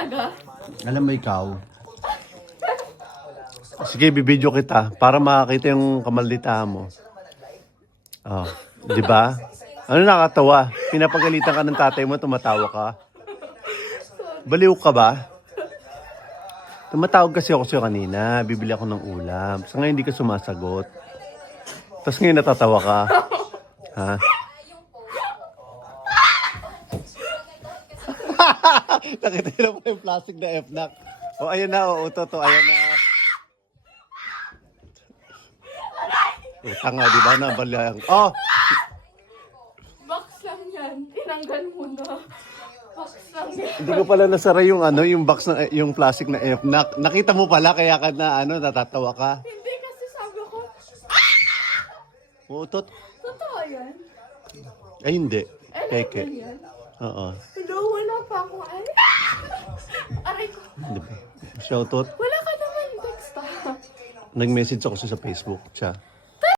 Talaga? Alam mo ikaw. Sige, bibidyo kita para makakita yung kamalditahan mo. Oh, di ba? Ano nakakatawa? Pinapagalitan ka ng tatay mo, tumatawa ka. Baliw ka ba? Tumatawag kasi ako sa'yo kanina. Bibili ako ng ulam. Sa ngayon hindi ka sumasagot. Tapos ngayon natatawa ka. Ha? Nakita nyo pa yung plastic na F-knock. O, ayan na. O, to. Ayan na. Utang nga, di ba? Nabalayang. Oh! Box lang yan. Tinanggal mo na. Box lang yan. Hindi ko pala nasara yung yung box na yung plastic na F-knock. Nakita mo pala kaya ka na natatawa ka. Hindi kasi sabi ko, Utot. totoo yan? Ay hindi. Alam Peke. mo yan? Oo. Hello, wala pa akong ay. Aray ko. Di ba? Shoutout. Wala ka naman text ah. Nag-message ako sa Facebook. Siya.